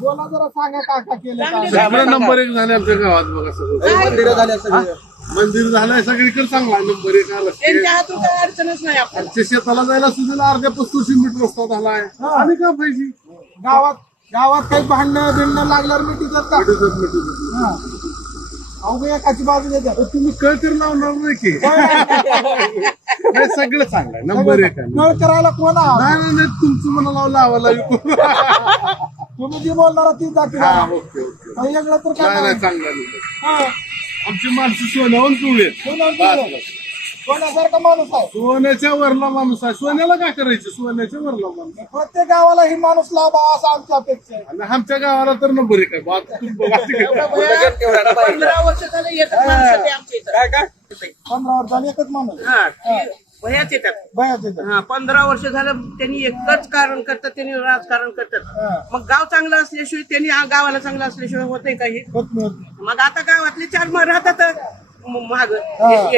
बोला जरा सांगा काका केलं काय? सगळं नंबर 1 झाले आमच्या गावात बघा सगळं. मंदिरं झाल्या सगळी. मंदिर झालंय सगळीकडे चांगला नंबर 1 आला. त्यांच्या हातून काही अडचणच नाही आपल्याला. आमच्या शेताला जायला सुद्धा अर्ध्या 35 मीटर रस्ता झालाय. आणि का पाहिजे गावात काही भांडणं बिंडणं लागल्यावर मिटितात का? हा. अहो एकाची बाजू देतात. तुम्ही कळ तर लावणार नाही की नाही, सगळं चांगलंय नंबर 1 आहे. नळ करायला कोण आहात? नाही तुमचं मला लावायला तुम्ही जी बोलणार ती जाती हा ओके वेगळं तर काय नाही नाही. चांगला नंबर. हा. आमची माणसं सोन्याहून पिवळे कोणासारखा माणूस आहे? सोन्याच्या वरला माणूस आहे. सोन्याला काय करायचं? सोन्याच्या वरला माणूस. प्रत्येक गावाला ही माणूस लाभा असं आमची अपेक्षा आहे. आणि आमच्या गावाला तर नंबर 1 आहे. बात तुम्ही बघा तिकडे. 15 वर्ष झालं एकच माणसं ते आमच्या इथं. काय काय 15 वर्षांनी एकच माणूस हा, ते वह्याच येतात. बयाच येतात. हा, 15 वर्ष झालं त्यांनी एकच कारण करतात, त्यांनी राजकारण करतात. हा. मग गाव चांगलं असल्याशिवाय त्यांनी गावाला चांगलं असल्याशिवाय होतंय काही. होत नाही. मग आता गावातले 4 राहतात माग हा.